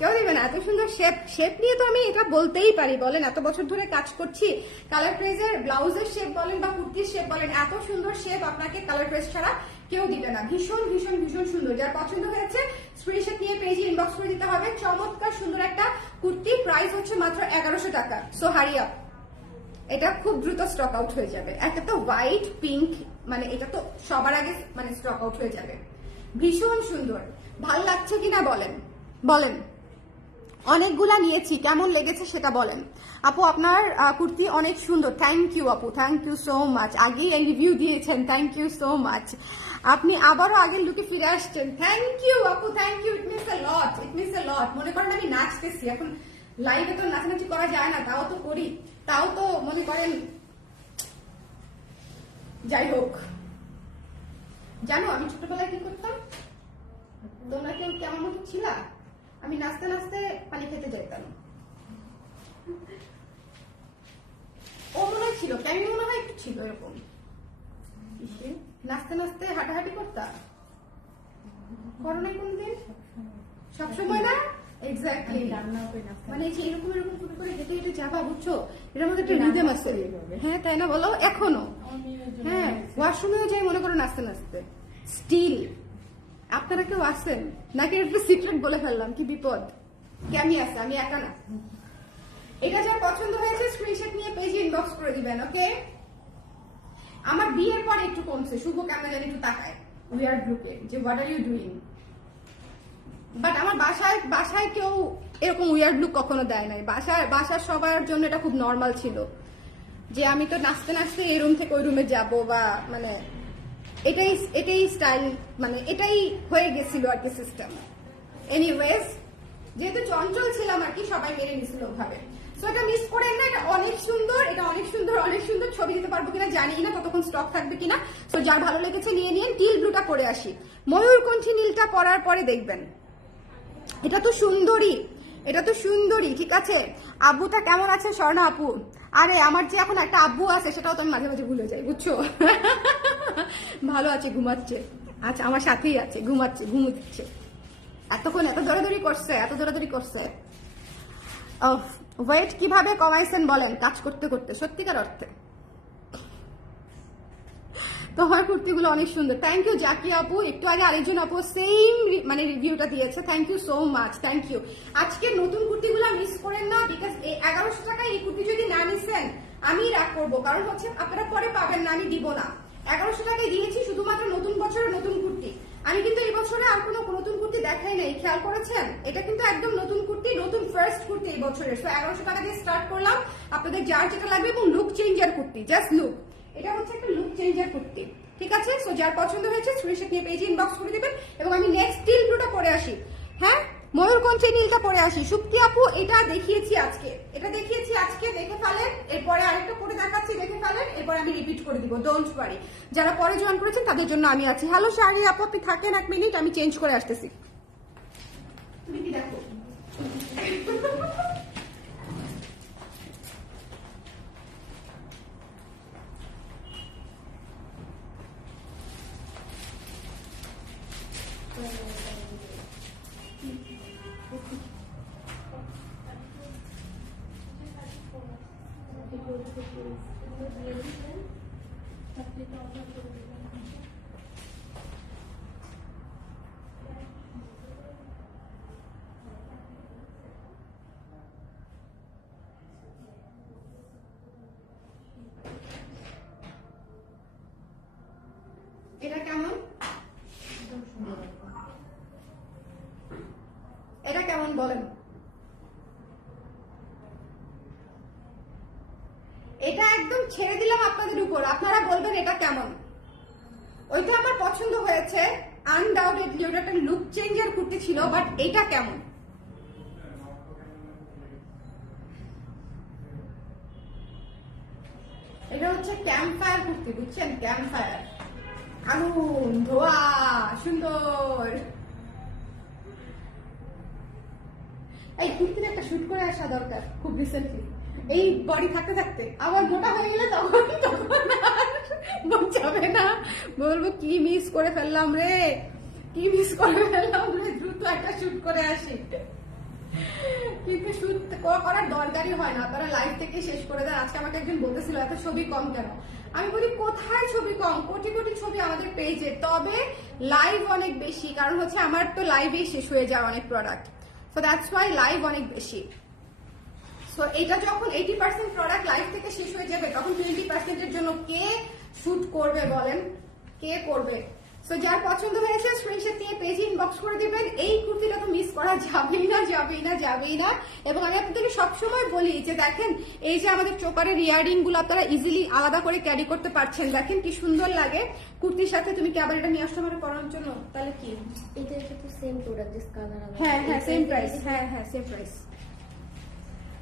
কেউ দিবে না। এত সুন্দর শেপ, শেপ নিয়ে তো আমি এটা বলতেই পারি, বলেন এত বছর ধরে কাজ করছি। কালার ড্রেসের ব্লাউজের শেপ বলেন বা কুর্তির শেপ বলেন, এত সুন্দর শেপ আপনাকে কালার ড্রেস ছাড়া কেউ দিবে না। ভীষণ ভীষণ ভীষণ সুন্দর, যার পছন্দ হয়েছে স্ক্রিনশট নিয়ে পেজে ইনবক্স করে দিতে হবে। চমৎকার সুন্দর একটা কুর্তি, প্রাইস হচ্ছে মাত্র 1100 টাকা। সো হারি আপ, এটা খুব দ্রুত স্টক আউট হয়ে যাবে। একটা তো হোয়াইট পিঙ্ক, মানে এটা তো সবার আগে মানে স্টক আউট হয়ে যাবে। ভীষণ সুন্দর, ভাল লাগছে কিনা বলেন, বলেন। অনেকগুলা নিয়েছি, কেমন লেগেছে সেটা বলেন। আপু আপনার কুর্তি অনেক সুন্দর, থ্যাংক ইউ আপু, থ্যাংক ইউ সো মাচ। আগেই এই রিভিউ দিয়েছেন, থ্যাংক ইউ সো মাচ। আপনি আবারও আগের লুকে ফিরে আসছেন, থ্যাংক ইউ আপু, thank you. It means a lot, it means a lot. মনে করেন আমি নাচতেছি এখন, লাইভে তো নাচানাচি করা যায় না, তাও তো করি, তাও তো মনে করেন। যাই হোক, জানো আমি ছোটবেলায় কি করতাম? তোমরা কেউ কেমন মতো ছিলা? আমি নাচতে নাচতে পানি খেতে যেতাম। ও মনে ছিল, কেমন মনে হয় একটু ছিল এরকম, নাচতে নাচতে হাঁটাহাঁটি করতাম। করো না কোনদিন? সবসময় না, এক্স্যাক্টলি। মানে এরকম এরকম করে হেঁটে হেঁটে যাবা, বুঝছো? এটার মধ্যে একটা রিদম আছে। হ্যাঁ তাই না বলো? এখনো হ্যাঁ, ওয়াশরুমেও যাই মনে করো নাচতে নাচতে স্টিল। আপনারা কেউ আসেন নাকি? একটু সিক্রেট বলে ফেললাম, কি বিপদ। আমি আছে, আমি একা না। এটা যার পছন্দ হয়েছে স্ক্রিনশট নিয়ে পেজে ইনবক্স করে দিবেন, ওকে? আমার বিয়ের পরে একটু কমছে, শুভ কেমন জানি একটু তাকায় উইয়ার্ড লুকে, যে what are you doing. But আমার বাসায় কেউ এরকম উইয়ার্ড লুক কখনো দেয় নাই। বাসার সবার জন্য এটা খুব নর্মাল ছিল, যে আমি তো নাচতে নাচতে এই রুম থেকে ওই রুমে যাবো, বা মানে এটাই স্টাইল, মানে এটাই হয়ে গেছিল আর কি সিস্টেম। এনিওয়েজ, যেহেতু চঞ্চল ছিলাম আর কি, সবাই মেনে নিছিল ওভাবে। সো এটা মিস করেন না, এটা অনেক সুন্দর, এটা অনেক সুন্দর, অনেক সুন্দর। ছবি দিতে পারবো কিনা জানি না, ততক্ষণ স্টক থাকবে কিনা। সো যার ভালো লেগেছে নিয়ে নিন। টিল ব্লুটা পরে আসি, ময়ূরকণ্ঠী নীলটা পরার পরে দেখবেন, এটা তো সুন্দরী, এটা তো সুন্দরী, ঠিক আছে? আব্বুটা কেমন আছে স্বর্ণা আপু? আরে আমার যে এখন একটা আব্বু আছে সেটাও তো আমি মাঝে মাঝে ভুলে যাই, বুঝছো? ভালো আছে, ঘুমাচ্ছে। আচ্ছা, আমার সাথেই আছে, ঘুমাচ্ছে, ঘুমু দিচ্ছে। এতক্ষণ এত দৌড়াদৌড়ি করছে, এত দৌড়াদৌড়ি করছে। ওয়েট কিভাবে কমাইছেন বলেন? কাজ করতে করতে, সত্যিকার অর্থে। তোমার কুর্তিগুলো অনেক সুন্দর, থ্যাংক ইউ জাকি আপু। একটু আগে আরেকজন আপু সেম মানে রিভিউটা দিয়েছে, thank you so much, thank you. আজকে নতুন কুর্তিগুলো মিস করেন না, বিকজ 1100 টাকায় এই কুর্তি যদি না নিছেন আমি রাগ করবো, কারণ হচ্ছে আপনারা পরে পাবেন না, আমি দিব না। 1100 টাকায় দিয়েছি শুধুমাত্র নতুন বছরের নতুন কুর্তি। আমি কিন্তু এই বছরে আর কোনো নতুন কুর্তি দেখাই নাই, খেয়াল করেছেন? এটা কিন্তু একদম নতুন কুর্তি, নতুন ফার্স্ট কুর্তি এই বছরের। সো 1100 টাকা দিয়ে স্টার্ট করলাম। আপনাদের যার যেটা লাগবে, এবং look changer kurti, just look. এটা হচ্ছে একটা লুক চেঞ্জার কুর্তি, ঠিক আছে? সো যার পছন্দ হয়েছে স্ক্রিনশট নিয়ে পেজে ইনবক্স করে দিবেন। এবং আমি নেক্সট টিল ব্লুটা পরে আসি, হ্যাঁ, ময়ূরকণ্ঠী নীলটা পরে আসি। সুপ্তি আপু এটা দেখিয়েছি আজকে, এটা দেখিয়েছি আজকে, দেখে ফেলেন। এরপরে আরেকটা পরে দেখাচ্ছি, দেখে ফেলেন। এরপরে আমি রিপিট করে দিব, ডোন্ট ওয়ারি। যারা পরে জয়েন করেছেন তাদের জন্য আমি আছি। হ্যালো শাড়ি আপু, আপনি থাকেন 1 মিনিট, আমি চেঞ্জ করে আসতেছি। তুমি কি দেখো? এটা কেমন? এটা কেমন বলেন? এটা একদম ছেড়ে দিলাম আপনাদের উপর, আপনারা বলবেন এটা কেমন। ওইটা আমার পছন্দ হয়েছে, আনডাউটেডলি ওটা একটা লুক চেঞ্জের কুর্তি ছিল, বাট এটা কেমন? এটা হচ্ছে ক্যাম্প ফায়ার কুর্তি, বুঝছেন? ক্যাম্প ফায়ার, আগুন ধোয়া, সুন্দর। এই কুর্তির একটা শুট করে আসা দরকার খুব রিসেন্টলি, এই বডি থাকতে থাকতে। আবার মোটা হয়ে গেলে তখন যাবে না, বলবো কি মিস করে ফেললাম রে, কি মিস করে ফেললাম রে, দ্রুত একটা শুট করে আসি। কিন্তু শুট করার দরকারই হয় না, তারা লাইভ থেকে শেষ করে দেন। আজকে আমাকে একজন বলতেছিল এত ছবি কম কেন, আমি বলি কোথায় ছবি কম, কোটি কোটি ছবি আমাদের পেজে, তবে লাইভ অনেক বেশি, কারণ হচ্ছে আমার তো লাইভেই শেষ হয়ে যায় অনেক product, so that's why live অনেক বেশি। সো এটা যখন 80% প্রোডাক্ট লাইভ থেকে শেষ হয়ে যাবে, তখন 20% এর জন্য কে শুট করবে বলেন, কে করবে? সো যার পছন্দ হয়েছে স্ক্রিনশট নিয়ে পেজে ইনবক্স করে দিবেন। এই কুর্তিটা তো মিস করা যাবেই না, যাবেই না, যাবেই না। এবং আমি আপনাদেরকে সবসময় বলি যে দেখেন, এই যে আমাদের চোকারের ইয়ারিং গুলো আপনারা ইজিলি আলাদা করে ক্যারি করতে পারছেন, দেখেন কি সুন্দর লাগে কুর্তির সাথে। তুমি কি আবার এটা নিয়ে আসতে পারো পরার জন্য? তাহলে কি এটা তো সেম প্রোডাক্ট, জাস্ট কালার। হ্যাঁ হ্যাঁ, সেম প্রাইস, হ্যাঁ হ্যাঁ, সেম প্রাইস।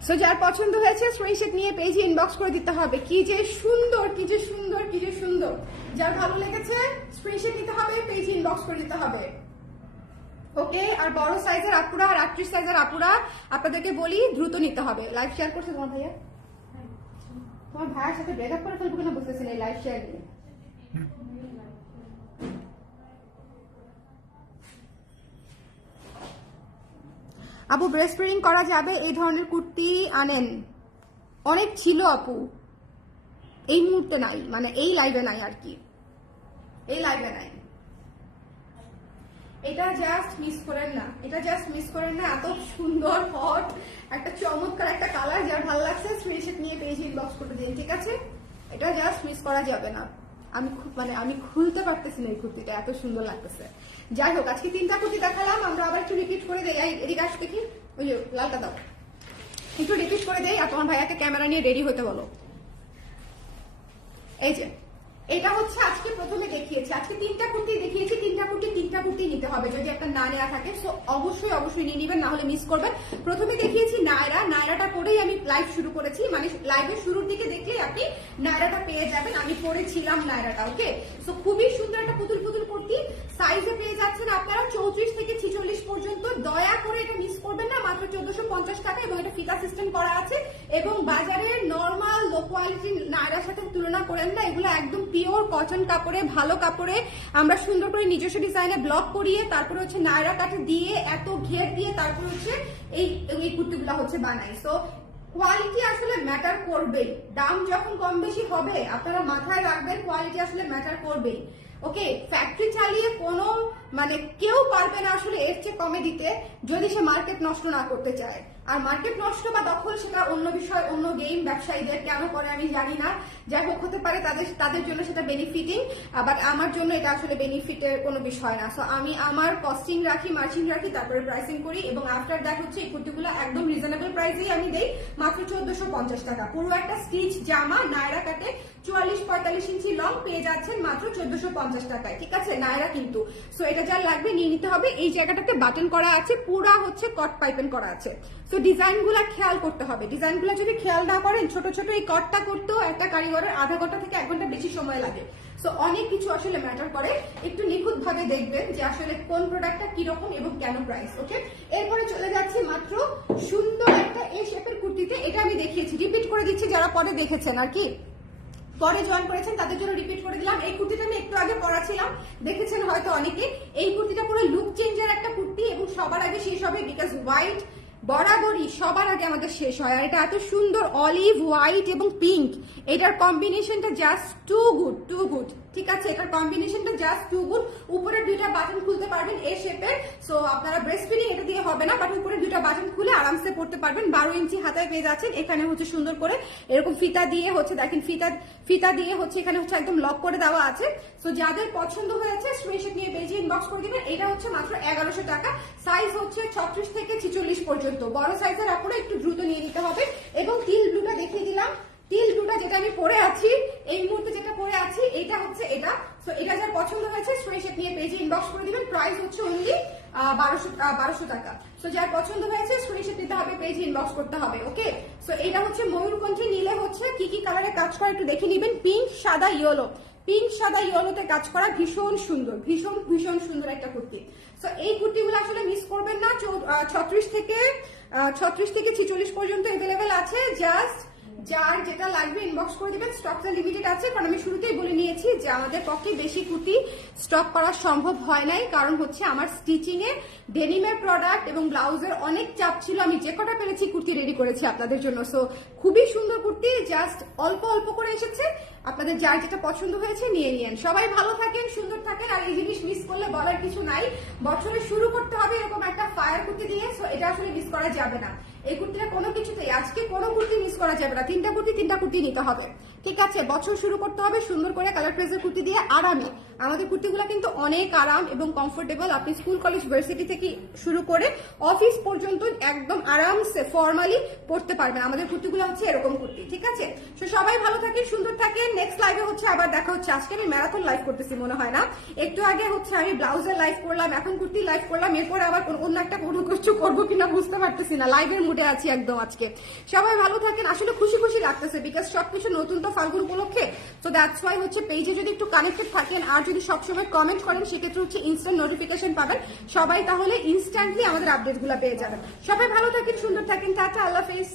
সো যার পছন্দ হয়েছে স্ক্রিনশট নিয়ে পেজে ইনবক্স করে দিতে হবে। কি যে সুন্দর, কি যে সুন্দর, কি যে সুন্দর। যার ভালো লেগেছে স্ক্রিনশট নিতে হবে, পেজে ইনবক্স করে দিতে হবে। ওকে, আর বড় সাইজের আপুরা আর 38 সাইজের আপুরা আপনাদেরকে বলি দ্রুত নিতে হবে। লাইভ শেয়ার করছে তোমার ভাইয়া? তোমার ভাইয়ের সাথে ব্রেকআপ করে ফেলবো কিনা বুঝতেছি না এই লাইভ শেয়ার নিয়ে। আপু ব্রেস্ট ফিডিং করা যাবে এই ধরনের কুর্তি আনেন, অনেক ছিল আপু, এই মুহূর্তে নাই, মানে এই লাইভে নাই আর কি, এই লাইভে নাই। এটা জাস্ট মিস করেন না, এটা জাস্ট মিস করেন না। এত সুন্দর হট একটা চমৎকার একটা কালার, যার ভালো লাগছে স্ক্রিনশট নিয়ে পেজে ইনবক্স করে দিন, ঠিক আছে? এটা জাস্ট মিস করা যাবে না। আমি খুলতে পারতেছি না, এই কুর্তিটা এত সুন্দর লাগতেছে। যাই হোক, আজকে 3টা কুর্তি দেখালাম, আমরা আবার একটু রিপিট করে দেই। এদিকে আস দেখি, ওই যে লালটা দাও, একটু রিপিট করে দেই। আর তোমার ভাইয়াকে ক্যামেরা নিয়ে রেডি হতে বলো। এই যে এটা হচ্ছে আজকে প্রথমে দেখিয়েছি, আজকে 3টা কুর্তি দেখিয়েছি, 3টা কুর্তি নিতে হবে যদি একটা না নেওয়া থাকে। সো অবশ্যই অবশ্যই নিয়ে নিবেন, না হলে মিস করবেন। প্রথমে দেখিয়েছি নায়রাটা পরেই আমি লাইভ শুরু করেছি, মানে লাইভের শুরুর দিকে দেখলেই আপনি নায়রাটা পেয়ে যাবেন। আমি পরেছিলাম নায়রাটা, ওকে? সো খুবই সুন্দর একটা পুতুল পুতুল কুর্তি, সাইজে পেয়ে যাচ্ছেন আপনারা 34 থেকে 46 পর্যন্ত। দয়া করে এটা মিস করবেন না, মাত্র 1450 টাকা, এবং এটা ফিতা সিস্টেম করা আছে। এবং বাজারের নর্মাল লো কোয়ালিটি নায়রার সাথে তুলনা করেন না, এগুলো একদম পিওর কটন কাপড়ে, ভালো কাপড়ে আমরা সুন্দর করে নিজস্ব ডিজাইনে ব্লক করিয়ে, তারপরে হচ্ছে নায়রা কাটে দিয়ে, এত ঘের দিয়ে, তারপরে হচ্ছে এই কুর্তিগুলো হচ্ছে বানাই। সো কোয়ালিটি আসলে ম্যাটার করবেই, দাম যখন কম বেশি হবে আপনারা মাথায় রাখবেন কোয়ালিটি আসলে ম্যাটার করবেই। ওকে, ফ্যাক্টরি চালিয়ে কোনো মানে কেউ পারবে না আসলে এর চেয়ে কমে দিতে, যদি সে মার্কেট নষ্ট না করতে চায়। আর মার্কেট নষ্ট বা দখল সেটা অন্য বিষয়, অন্য গেম। ব্যবসায়ীদের কেন করে আমি জানি না, যাই হোক হতে পারে তাদের জন্য সেটা বেনিফিটিং, বাট আমার জন্য এটা আসলে বেনিফিটের কোনো বিষয় না। সো আমি আমার কস্টিং রাখি, মার্জিন রাখি, তারপরে প্রাইসিং করি, এবং আফটার দ্যাট হচ্ছে এই কুর্তিগুলো একদম রিজনেবল প্রাইসেই আমি দেই, মাত্র 1450 টাকা। পুরো একটা স্টিচ জামা নায়রা কাটে 44-45 ইঞ্চি লং পেয়ে যাচ্ছেন মাত্র 1450 টাকায়, ঠিক আছে? নায়রা কিন্তু। সো এটা যার লাগবে নিয়ে নিতে হবে। এই জায়গাটাতে বাটন করা আছে, পুরা হচ্ছে কট পাইপেন করা আছে। সো ডিজাইনগুলো খেয়াল করতে হবে, ডিজাইনগুলো যদি খেয়াল না করেন, ছোট ছোট এই কটটা করতেও একটা কারিগরের আধা ঘন্টা থেকে 1 ঘন্টা বেশি সময় লাগে। সো অনেক কিছু আসলে ম্যাটার করে, একটু নিখুঁত ভাবে দেখবেন যে আসলে কোন প্রোডাক্টটা কিরকম এবং কেন প্রাইস। ওকে, এরপরে চলে যাচ্ছি মাত্র সুন্দর একটা এই শেপের কুর্তিতে। এটা আমি দেখিয়েছি, রিপিট করে দিচ্ছি যারা পরে দেখেছেন আর কি, পরে জয়েন করেছেন তাদের জন্য রিপিট করে দিলাম। এই কুর্তিটা আমি একটু আগে পরাছিলাম, দেখেছেন হয়তো অনেকে। এই কুর্তিটা পুরো লুক চেঞ্জের একটা কুর্তি, এবং সবার আগে শেষ হবে, বিকজ হোয়াইট বরাবরই সবার আগে আমাদের শেষ হয়। আর এটা এত সুন্দর অলিভ হোয়াইট এবং পিঙ্ক, এটার কম্বিনেশনটা জাস্ট টু গুড, ঠিক আছে? এটার কম্বিনেশনটা জাস্ট টু গুড। উপরের 2টা বাটন খুলতে পারবেন এ শেপের। সো আপনারা ব্রেস্ট ফিডিং এটা দিয়ে হবে না, বাট উপরের 2টা বাটন খুলে আরাম আরামসে পড়তে পারবেন। 12 ইঞ্চি হাতায় পেয়ে যাচ্ছেন। এখানে হচ্ছে সুন্দর করে এরকম ফিতা দিয়ে হচ্ছে দেখেন, ফিতা দিয়ে হচ্ছে এখানে হচ্ছে একদম লক করে দেওয়া আছে। তো যাদের পছন্দ হয়েছে স্ক্রিনশট নিয়ে পেজে ইনবক্স করে দিবেন। এটা হচ্ছে মাত্র 1100 টাকা। সাইজ হচ্ছে 36 থেকে 46 পর্যন্ত। বড় সাইজের আপনারা একটু দ্রুত নিয়ে নিতে হবে। এবং তিল ব্লুটা দেখিয়ে দিলাম, তিল ব্লুটা যেটা আমি পরে আছি এই মুহূর্তে, যেটা পরে আছি এটা হচ্ছে এটা। সো এটা যার পছন্দ হয়েছে স্ক্রিনশট নিয়ে পেজে ইনবক্স করে দিবেন। প্রাইস হচ্ছে অনলি 1200 টাকা। সো যার পছন্দ হয়েছে স্ক্রিনশট নিতে হবে, পেজে ইনবক্স করতে হবে। ওকে, সো এটা হচ্ছে ময়ূরকণ্ঠী নীলে হচ্ছে কি কি কালারে কাজ করা একটু দেখে নিবেন। পিঙ্ক, সাদা, ইয়েলো, পিঙ্ক, সাদা, ইয়েলোতে কাজ করা ভীষণ সুন্দর, ভীষণ ভীষণ সুন্দর একটা কুর্তি। সো এই কুর্তিগুলো আসলে মিস করবেন না। 36 থেকে 46 পর্যন্ত अवेलेबल আছে। জাস্ট যার যেটা লাগবে ইনবক্স করে দিবেন। স্টকটা লিমিটেড আছে, কারণ আমি শুরুতেই বলে নিয়েছি যে আমাদের পক্ষে বেশি কুর্তি স্টক করা সম্ভব হয় নাই, কারণ হচ্ছে আমার স্টিচিং এ ডেনিমের প্রোডাক্ট এবং ব্লাউজের অনেক চাপ ছিল। আমি যে কটা পেরেছি কুর্তি রেডি করেছি আপনাদের জন্য। সো খুবই সুন্দর কুর্তি, জাস্ট অল্প অল্প করে এসেছে। আপনাদের যার যেটা পছন্দ হয়েছে নিয়ে নিয়েন। সবাই ভালো থাকেন, সুন্দর থাকেন। আর এই জিনিস মিস করলে বলার কিছু নাই, বছরে শুরু করতে হবে এরকম একটা ফায়ার কুর্তি দিয়ে। সো এটা আসলে মিস করা যাবে না। এই কুর্তিটা কোনো কিছুতেই আজকে কোনো কুর্তি মিস করা যাবে না। তিনটা কুর্তি নিতে হবে, ঠিক আছে? বছর শুরু করতে হবে সুন্দর করে কালার প্রেসের কুর্তি দিয়ে আরামে। আমাদের কুর্তিগুলো কিন্তু অনেক আরাম এবং কমফোর্টেবল। আপনি স্কুল, কলেজ, ভার্সিটি থেকে শুরু করে অফিস পর্যন্ত একদম আরামসে ফর্মালি পড়তে পারবেন। আমাদের কুর্তিগুলো হচ্ছে এরকম কুর্তি, ঠিক আছে? তো সবাই ভালো থাকেন, সুন্দর থাকেন। নেক্সট লাইভে হচ্ছে আবার দেখা হচ্ছে। আজকে আমি ম্যারাথন লাইভ করতেছি মনে হয় না। একটু আগে হচ্ছে আমি ব্লাউজের লাইভ করলাম, এখন কুর্তি লাইভ করলাম। এরপরে আবার অন্য একটা কোনো কিছু করবো কিনা বুঝতে পারতেছি না। লাইভের মুডে আছি একদম আজকে। সবাই ভালো থাকেন। আসলে খুশি খুশি লাগতেছে, বিকজ সবকিছু নতুন তো ফাল্গুন উপলক্ষে। তো দ্যাটস ওয়াই হচ্ছে পেজে যদি একটু কানেক্টেড থাকেন আর যদি সবসময় কমেন্ট করেন, সেক্ষেত্রে হচ্ছে ইনস্ট্যান্ট নোটিফিকেশন পাবেন সবাই, তাহলে ইনস্ট্যান্টলি আমাদের আপডেট গুলা পেয়ে যাবেন। সবাই ভালো থাকেন, সুন্দর থাকেন। টাটা, আল্লাহ হাফেজ।